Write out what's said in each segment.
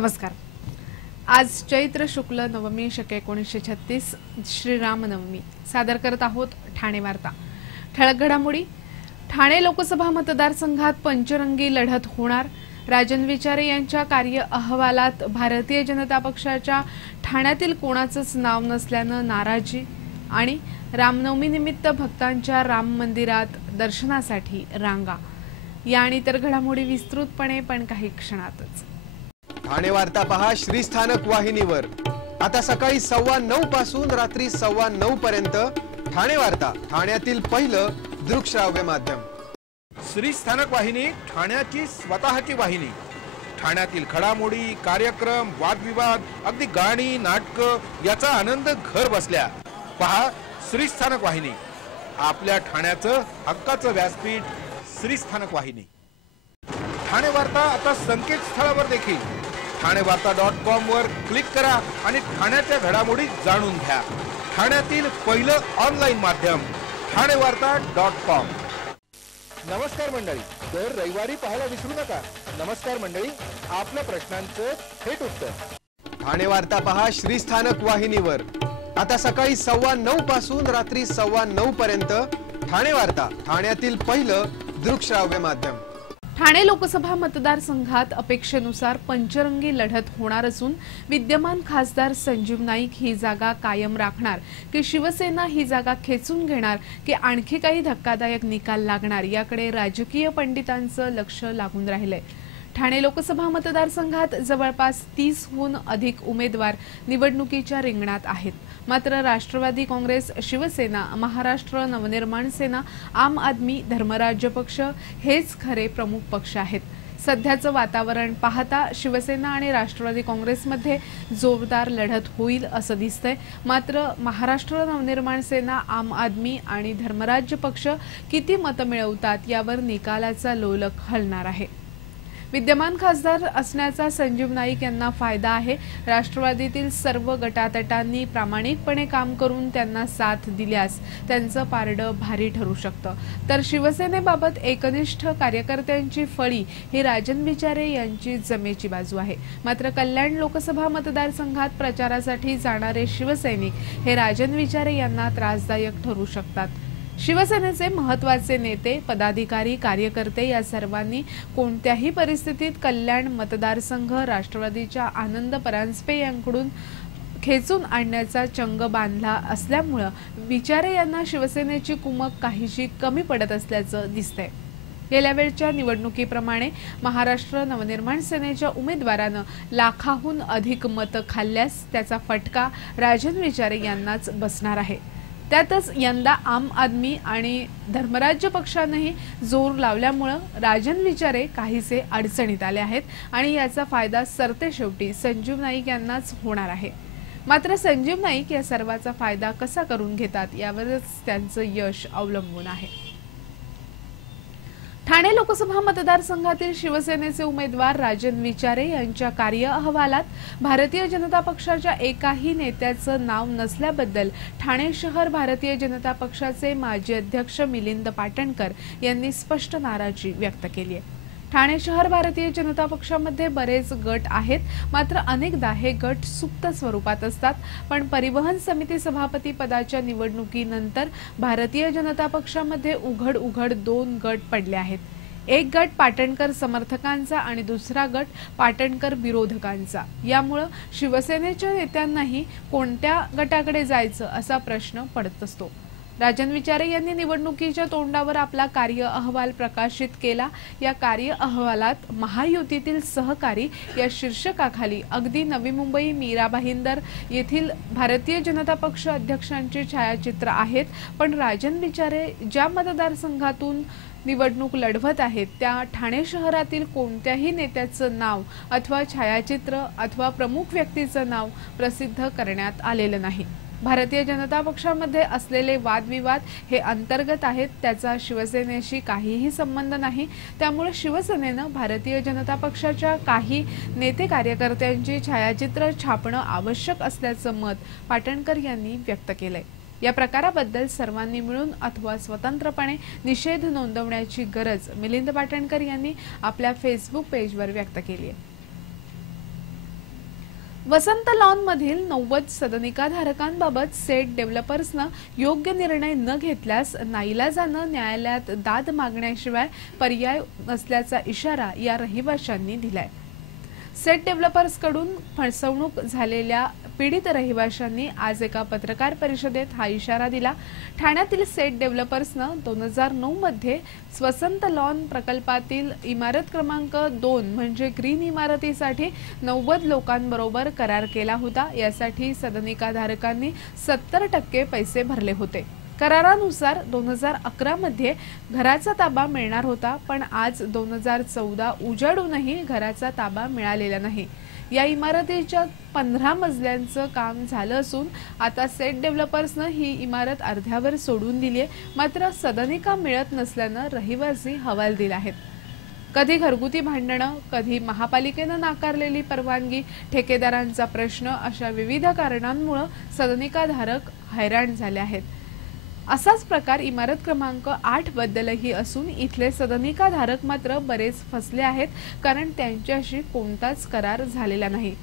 नमस्कार। आज चैत्र शुक्ल नवमी शके 1936 श्रीराम नवमी सादर करत आहोत ठाणे वार्ता। ठळक घडामोडी। ठाणे लोकसभा मतदारसंघात पंचरंगी लढत होणार। राजन विचारे यांच्या कार्य अहवालात भारतीय जनता पक्षाच्या ठाण्यातील कोणाचंच नाव नसल्यानं नाराजी आणि रामनवमी निमित्त भक्तांच्या राम मंदिरात दर्शनासाठी रांगा। या आणि इतर घडामोडी विस्तृतपणे पण काही क्षणातच। ठाणे वार्ता पहा श्रीस्थानक वाहिनीवर। आता सकाळी 9:15 पासून रात्री 9:15 पर्यंत ठाणे वार्ता, ठाण्यातील पहिलं दृकश्राव्य माध्यम। श्रीस्थानक वाहिनी ठाण्याची स्वतःची वाहिनी। ठाण्यातील घडामोडी, कार्यक्रम, वादविवाद, अगदी गाणी, नाटक याचा आनंद घर बसल्या पहा श्रीस्थानक वाहिनी। आपल्या ठाण्याचं हक्काचं व्यासपीठ श्रीस्थानक वाहिनी। ठाणे वार्ता आता संकेतस्थळावर देखील ठाणेवार्ता.com वर क्लिक करा आणि ठाण्याच्या घडामोडी जाणून घ्या। ठाण्यातील पहिलं ऑनलाईन माध्यम ठाणेवार्ता.com। नमस्कार मंडळी, दर रविवारी पाहायला विसरू नका। नमस्कार मंडळी, आपल्या प्रश्नांचं थेट उत्तर। ठाणे वार्ता पहा श्रीस्थानक वाहिनीवर। आता सकाळी 9:15 पासून रात्री 9:15 पर्यंत ठाणे वार्ता, ठाण्यातील पहिलं दृकश्राव्य माध्यम। ठाणे लोकसभा मतदारसंघात अपेक्षेनुसार पंचरंगी लढत होणार असून विद्यमान खासदार संजीव नाईक ही जागा कायम राखणार की शिवसेना ही जागा खेचून घेणार की आणखी काही धक्कादायक निकाल लागणार याकडे राजकीय पंडितांचं लक्ष लागून राहिलंय। ठाणे लोकसभा मतदारसंघात जवळपास 30हून अधिक उमेदवार निवडणुकीच्या रिंगणात आहेत। मात्र राष्ट्रवादी काँग्रेस, शिवसेना, महाराष्ट्र नवनिर्माण सेना, आम आदमी, धर्मराज्य पक्ष हेच खरे प्रमुख पक्ष आहेत। सध्याचं वातावरण पाहता शिवसेना आणि राष्ट्रवादी काँग्रेसमध्ये जोरदार लढत होईल असं दिसतंय। मात्र महाराष्ट्र नवनिर्माण सेना, आम आदमी आणि धर्मराज्य पक्ष किती मतं मिळवतात यावर निकालाचा लोलक हलणार आहे। विद्यमान खासदार असण्याचा संजीव नाईक यांना फायदा आहे। राष्ट्रवादीतील सर्व गटातटांनी प्रामाणिकपणे काम करून त्यांना साथ दिल्यास त्यांचं पारडं भारी ठरू शकतं। तर शिवसेनेबाबत एकनिष्ठ कार्यकर्त्यांची फळी ही राजन विचारे यांची जमेची बाजू आहे। मात्र कल्याण लोकसभा मतदारसंघात प्रचारासाठी जाणारे शिवसैनिक हे राजन विचारे यांना त्रासदायक ठरू शकतात। शिवसेनेचे महत्त्वाचे नेते, पदाधिकारी, कार्यकर्ते या सर्वांनी कोणत्याही परिस्थितीत कल्याण मतदारसंघ राष्ट्रवादीच्या आनंद परांजपे यांकडून खेचून आणण्याचा चंग बांधला असल्यामुळे विचारे यांना शिवसेनेची कुमक काहीशी कमी पडत असल्याचं दिसतंय। गेल्या वेळच्या निवडणुकीप्रमाणे महाराष्ट्र नवनिर्माण सेनेच्या उमेदवारानं लाखाहून अधिक मतं खाल्ल्यास त्याचा फटका राजन विचारे यांनाच बसणार आहे। त्यातच यंदा आम आदमी आणि धर्मराज्य पक्षानेही जोर लावल्यामुळे राजन विचारे काहीसे अडचणीत आले आहेत आणि याचा फायदा सरतेशेवटी संजीव नाईक यांनाच होणार आहे। मात्र संजीव नाईक या सर्वाचा फायदा कसा करून घेतात यावरच त्यांचं यश अवलंबून आहे। ठाणे लोकसभा मतदारसंघातील शिवसेनेचे उमेदवार राजन विचारे यांच्या कार्य अहवालात भारतीय जनता पक्षाच्या एकाही नेत्याचं नाव नसल्याबद्दल ठाणे शहर भारतीय जनता पक्षाचे माजी अध्यक्ष मिलिंद पाटणकर यांनी स्पष्ट नाराजी व्यक्त केली आहे। ठाणे शहर भारतीय जनता पक्षामध्ये बरेच गट आहेत, मात्र अनेकदा हे गट सुप्त स्वरूपात असतात। पण परिवहन समिती सभापती पदाच्या निवडणुकीनंतर भारतीय जनता पक्षामध्ये उघड 2 गट पडले आहेत। एक गट पाटणकर समर्थकांचा आणि दुसरा गट पाटणकर विरोधकांचा। यामुळे शिवसेनेच्या नेत्यांनाही कोणत्या गटाकडे जायचं असा प्रश्न पडत असतो। राजन विचारे यांनी निवडणुकीच्या तोंडावर आपला कार्य अहवाल प्रकाशित केला। या कार्य अहवालात महायुतीतील सहकारी या शीर्षकाखाली अगदी नवी मुंबई, मीरा भाईंदर येथील भारतीय जनता पक्ष अध्यक्षांची छायाचित्र आहेत। पण राजन विचारे ज्या मतदारसंघातून निवडणूक लढवत आहेत त्या ठाणे शहरातील कोणत्याही नेत्याचं नाव अथवा छायाचित्र अथवा प्रमुख व्यक्तीचं नाव प्रसिद्ध करण्यात आलेलं नाही। भारतीय जनता पक्षामध्ये असलेले वादविवाद हे अंतर्गत आहेत, त्याचा शिवसेनेशी काहीही संबंध नाही। त्यामुळे शिवसेनेनं भारतीय जनता पक्षाच्या काही नेते कार्यकर्त्यांची छायाचित्र छापणं आवश्यक असल्याचं मत पाटणकर यांनी व्यक्त केलंय। या प्रकाराबद्दल सर्वांनी मिळून अथवा स्वतंत्रपणे निषेध नोंदवण्याची गरज मिलिंद पाटणकर यांनी आपल्या फेसबुक पेजवर व्यक्त केली आहे। वसंत लॉन मधील 90 सदनिकाधारकांबाबत सेट डेव्हलपर्सनं योग्य निर्णय न घेतल्यास नाईलाजानं न्यायालयात दाद मागण्याशिवाय पर्याय नसल्याचा इशारा या रहिवाशांनी दिलाय। सेट डेव्हलपर्सकडून फसवणूक झालेल्या पीडित रहिवाशांनी आज एका पत्रकार परिषदेत हा इशारा दिला। ठाण्यातील सेट डेव्हलपर्सनं 2009 मध्ये वसंत लॉन प्रकल्पातील इमारत क्रमांक 2 म्हणजे ग्रीन इमारतीसाठी 90 लोकांबरोबर करार केला होता। यासाठी सदनिकाधारकांनी 70% पैसे भरले होते। करारानुसार 2011 मध्ये घराचा ताबा मिळणार होता, पण आज 2014 उजाडूनही घराचा ताबा मिळालेला नाही। या इमारतीच्या 15 मजल्यांचं काम झालं असून आता सेट डेव्हलपर्सनं ही इमारत अर्ध्यावर सोडून दिली आहे। मात्र सदनिका मिळत नसल्यानं रहिवासी हवाल दिले आहेत। कधी घरगुती भांडणं, कधी महापालिकेनं नाकारलेली परवानगी, ठेकेदारांचा प्रश्न अशा विविध कारणांमुळे सदनिकाधारक हैराण झाले आहेत। असाच प्रकार इमारत क्रमांक 8 बद्दलही असून इथले सदनिकाधारक मात्र बरेच फसले आहेत, कारण त्यांच्याशी कोणताच करार झालेला नाही।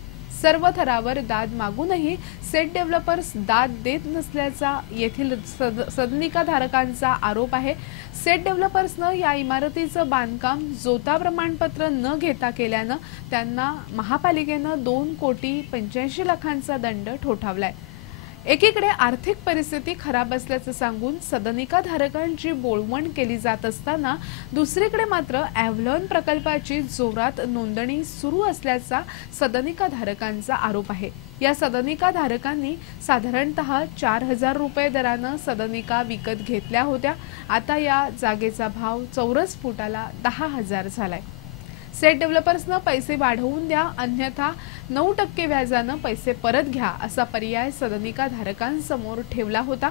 सर्व थरावर दाद मागूनही सेट डेव्हलपर्स दाद देत नसल्याचा येथील सदनिकाधारकांचा आरोप आहे। सेट डेव्हलपर्सनं या इमारतीचं बांधकाम जोता प्रमाणपत्र न घेता केल्यानं त्यांना महापालिकेनं 2,85,00,000चा दंड ठोठावलाय। एकीकडे आर्थिक परिस्थिती खराब असल्याचं सांगून सदनिकाधारकांची बोलवण केली जात असताना दुसरीकडे मात्र ॲव्हलॉन प्रकल्पाची जोरात नोंदणी सुरू असल्याचा सदनिकाधारकांचा आरोप आहे। या सदनिकाधारकांनी साधारणतः 4,000 रुपये दरानं सदनिका विकत घेतल्या होत्या। आता या जागेचा भाव चौरस फुटाला 10,000 झालाय। सेट डेव्हलपर्सनं पैसे वाढवून द्या, अन्यथा 9% व्याजानं पैसे परत घ्या असा पर्याय सदनिकाधारकांसमोर ठेवला होता।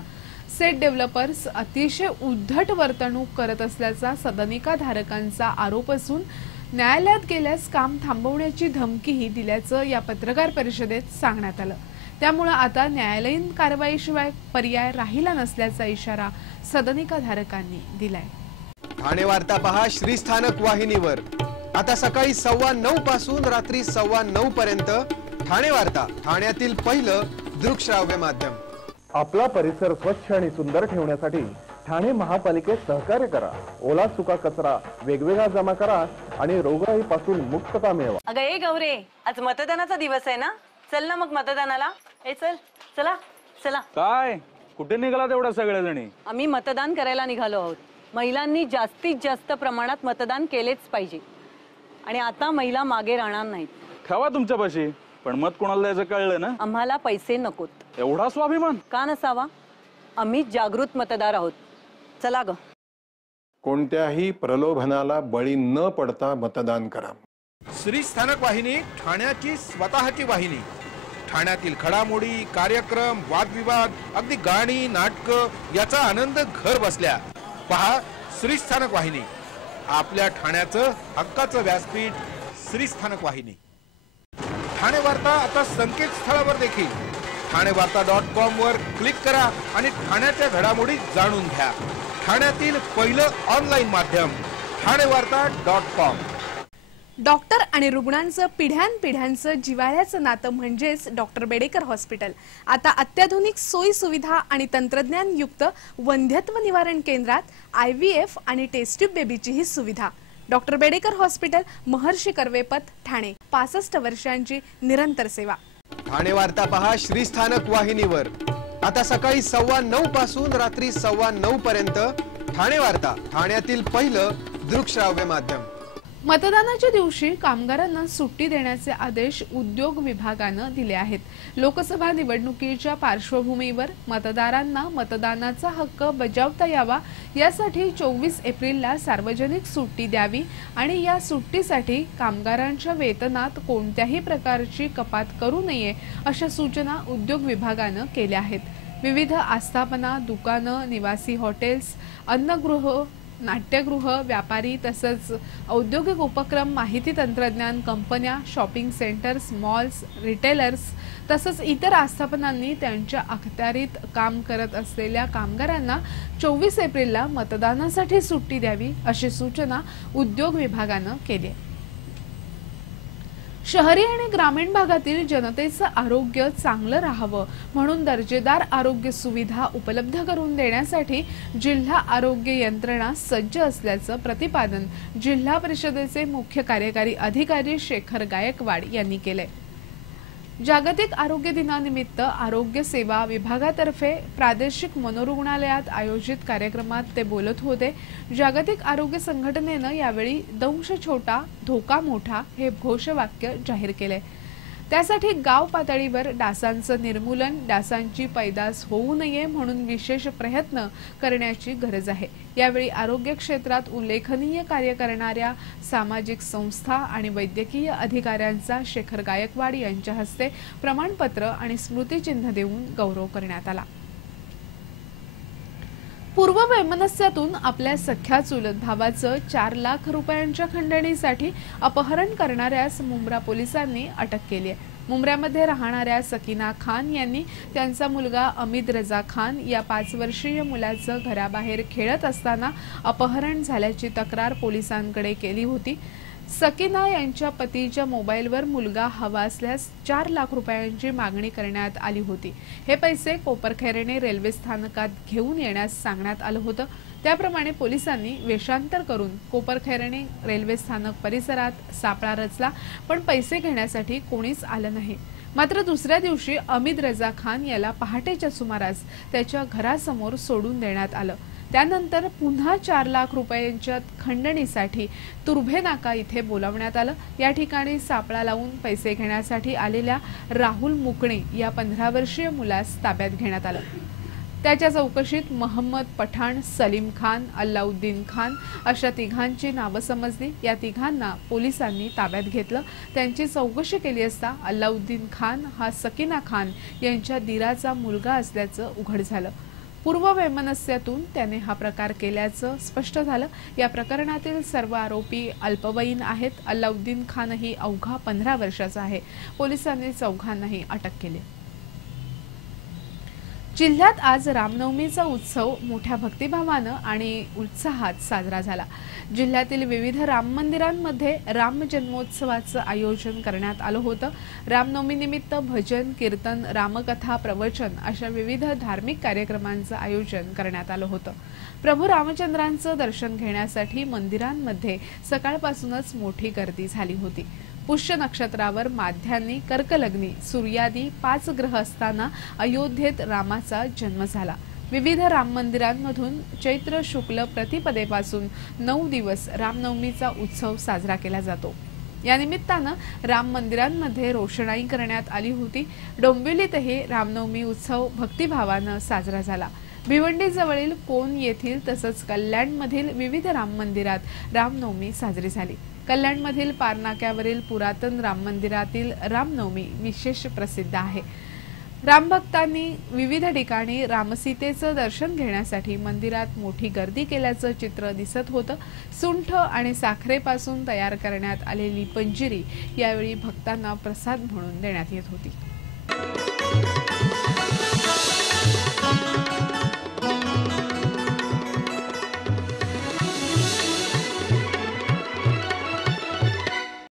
सेट डेव्हलपर्स अतिशय उद्धट वर्तणूक करत असल्याचा सदनिकाधारकांचा आरोप असून न्यायालयात गेल्यास काम थांबवण्याची धमकीही दिल्याचं या पत्रकार परिषदेत सांगण्यात आलं। त्यामुळे आता न्यायालयीन कारवाईशिवाय पर्याय राहिला नसल्याचा इशारा सदनिकाधारकांनी दिलाय। ठाणे वार्ता पहा श्रीस्थानक वाहिनीवर। आता सकाळी 9:15 पासून रात्री 9:15 पर्यंत ठाणे वार्ता, ठाण्यातील पहिलं दृकश्राव्य माध्यम। आपला परिसर स्वच्छ आणि सुंदर ठेवण्यासाठी ठाणे महापालिकेत सहकार्य करा। ओला सुका कचरा वेगवेगळा जमा करा आणि रोगराईपासून मुक्तता मिळवा। अगं ए गौरे, आज मतदानाचा दिवस आहे ना, चल ना मग मतदानाला। ए चल, चला चला। काय कुठे निघाला तेवढ्या सगळ्या जणी? आम्ही मतदान करायला निघालो आहोत। महिलांनी जास्तीत जास्त प्रमाणात मतदान केलेच पाहिजे आणि आता महिला मागे राहणार नाहीत। ठेवा तुमच्यापाशी, पण मत कोणाला द्यायचं कळलं ना? आम्हाला पैसे नकोत। एवढा स्वाभिमान का नसावा? आम्ही जागृत मतदार आहोत। चला ग। कोणत्याही प्रलोभनाला बळी न पडता मतदान करा। श्रीस्थानक वाहिनी, ठाण्याची स्वतःची वाहिनी। ठाण्यातील घडामोडी, कार्यक्रम, वादविवाद, अगदी गाणी, नाटक याचा आनंद घर बसल्या पहा श्रीस्थानक वाहिनी। आपल्या ठाण्याचं हक्काचं व्यासपीठ श्रीस्थानक वाहिनी। ठाणे वार्ता आता संकेतस्थळावर देखील ठाणेवार्ता.com वर क्लिक करा आणि ठाण्याच्या घडामोडी जाणून घ्या। ठाण्यातील पहिलं ऑनलाईन माध्यम ठाणेवार्ता.com। डॉक्टर आणि रुग्णांचं पिढ्यानपिढ्यांचं जिव्हाळ्याचं नातं म्हणजेच डॉक्टर बेडेकर हॉस्पिटल। आता अत्याधुनिक सोयी सुविधा आणि तंत्रज्ञान युक्त वंध्यत्व निवारण केंद्रात IVF आणि टेस्ट ट्यूब बेबीचीही सुविधा। डॉक्टर बेडेकर हॉस्पिटल, महर्षी कर्वेपथ, ठाणे। 65 वर्षांची निरंतर सेवा। ठाणे वार्ता पहा श्रीस्थानक वाहिनीवर। आता सकाळी 9:15 पासून रात्री 9:15 पर्यंत ठाणे वार्ता, ठाण्यातील पहिलं दृकश्राव्य माध्यम। मतदानाच्या दिवशी कामगारांना सुट्टी देण्याचे आदेश उद्योग विभागानं दिले आहेत। लोकसभा निवडणुकीच्या पार्श्वभूमीवर मतदारांना मतदानाचा हक्क बजावता यावा यासाठी 24 एप्रिलला सार्वजनिक सुट्टी द्यावी आणि या सुट्टीसाठी कामगारांच्या वेतनात कोणत्याही प्रकारची कपात करू नये अशा सूचना उद्योग विभागानं केल्या आहेत। विविध आस्थापना, दुकानं, निवासी हॉटेल्स, अन्नगृह, नाट्यगृह, व्यापारी तसंच औद्योगिक उपक्रम, माहिती तंत्रज्ञान कंपन्या, शॉपिंग सेंटर्स, मॉल्स, रिटेलर्स तसंच इतर आस्थापनांनी त्यांच्या अखत्यारीत काम करत असलेल्या कामगारांना 24 एप्रिलला मतदानासाठी सुट्टी द्यावी अशी सूचना उद्योग विभागानं केली आहे। शहरी आणि ग्रामीण भागातील जनतेचं आरोग्य चांगलं राहावं म्हणून दर्जेदार आरोग्य सुविधा उपलब्ध करून देण्यासाठी जिल्हा आरोग्य यंत्रणा सज्ज असल्याचं प्रतिपादन जिल्हा परिषदेचे मुख्य कार्यकारी अधिकारी शेखर गायकवाड यांनी केलंय। जागतिक आरोग्य दिनानिमित्त आरोग्य सेवा विभागातर्फे प्रादेशिक मनोरुग्णालयात आयोजित कार्यक्रमात ते बोलत होते। जागतिक आरोग्य संघटनेनं यावेळी दंश छोटा धोका मोठा हे घोषवाक्य जाहीर केले। त्यासाठी गाव पातळीवर डासांचं निर्मूलन, डासांची पैदास होऊ नये म्हणून विशेष प्रयत्न करण्याची गरज आहे। यावेळी आरोग्य क्षेत्रात उल्लेखनीय कार्य करणाऱ्या सामाजिक संस्था आणि वैद्यकीय अधिकाऱ्यांचा शेखर गायकवाड यांच्या हस्ते प्रमाणपत्र आणि स्मृतिचिन्ह देऊन गौरव करण्यात आला। पूर्व वैमनस्यातून आपल्या सख्या चुलत भावाचं 4 लाख रुपयांच्या खंडणीसाठी अपहरण करणाऱ्यास मुंब्रा पोलिसांनी अटक केली आहे। मुंब्र्यामध्ये राहणाऱ्या सकीना खान यांनी त्यांचा मुलगा अमित रजा खान या 5 वर्षीय मुलाचं घराबाहेर खेळत असताना अपहरण झाल्याची तक्रार पोलिसांकडे केली होती। सकीना यांच्या पतीच्या मोबाईलवर मुलगा हवा असल्यास 4 लाख रुपयांची मागणी करण्यात आली होती। हे पैसे कोपरखैरणे रेल्वे स्थानकात घेऊन येण्यास सांगण्यात आलं होतं। त्याप्रमाणे पोलिसांनी वेषांतर करून कोपरखैरणे रेल्वे स्थानक परिसरात सापळा रचला, पण पैसे घेण्यासाठी कोणीच आलं नाही। मात्र दुसऱ्या दिवशी अमित रजा खान याला पहाटेच्या सुमारास त्याच्या घरासमोर सोडून देण्यात आलं। त्यानंतर पुन्हा 4 लाख रुपयांच्या खंडणीसाठी तुर्भे नाका इथे बोलावण्यात आलं। या ठिकाणी सापळा लावून पैसे घेण्यासाठी आलेल्या राहुल मुकणे या 15 वर्षीय मुलास ताब्यात घेण्यात आलं। त्याच्या चौकशीत मोहम्मद पठाण, सलीम खान, अल्लाउद्दीन खान अशा तिघांची नावं समजली। या तिघांना पोलिसांनी ताब्यात घेतलं। त्यांची चौकशी केली असता अल्लाउद्दीन खान हा सकीना खान यांच्या दिराचा मुलगा असल्याचं उघड झालं। पूर्व वैमनस्यातून त्याने हा प्रकार केल्याचं स्पष्ट झालं। या प्रकरणातील सर्व आरोपी अल्पवयीन आहेत। अल्लाउद्दीन खानही अवघा 15 वर्षाचा आहे। पोलिसांनी चौघांनाही अटक केली। जिल्ह्यात आज रामनवमीचा उत्सव मोठ्या भक्तिभावानं आणि उत्साहात साजरा झाला। जिल्ह्यातील विविध राम मंदिरांमध्ये राम जन्मोत्सवाचं आयोजन करण्यात आलं होतं। रामनवमी निमित्त भजन, कीर्तन, रामकथा, प्रवचन अशा विविध धार्मिक कार्यक्रमांचं आयोजन करण्यात आलं होतं। प्रभू रामचंद्रांचं दर्शन घेण्यासाठी मंदिरांमध्ये सकाळपासूनच मोठी गर्दी झाली होती। पुष्य नक्षत्रावर माध्यान्नी कर्कलग्नी सूर्यादी 5 ग्रह असताना अयोध्येत रामाचा जन्म झाला। विविध राम मंदिरांमधून चैत्र शुक्ल प्रतिपदेपासून 9 दिवस रामनवमीचा उत्सव साजरा केला जातो। या निमित्तानं राम मंदिरांमध्ये रोषणाई करण्यात आली होती। डोंबिवलीतही रामनवमी उत्सव भक्तिभावानं साजरा झाला। भिवंडी जवळील कोन येथील तसंच कल्याणमधील विविध राम मंदिरात रामनवमी साजरी झाली। कल्याणमधील पारनाक्यावरील पुरातन राम मंदिरातील रामनवमी विशेष प्रसिद्ध आहे। रामभक्तांनी विविध ठिकाणी रामसीतेचं दर्शन घेण्यासाठी मंदिरात मोठी गर्दी केल्याचं चित्र दिसत होतं। सुंठ आणि साखरेपासून तयार करण्यात आलेली पंजिरी यावेळी भक्तांना प्रसाद म्हणून देण्यात येत होती।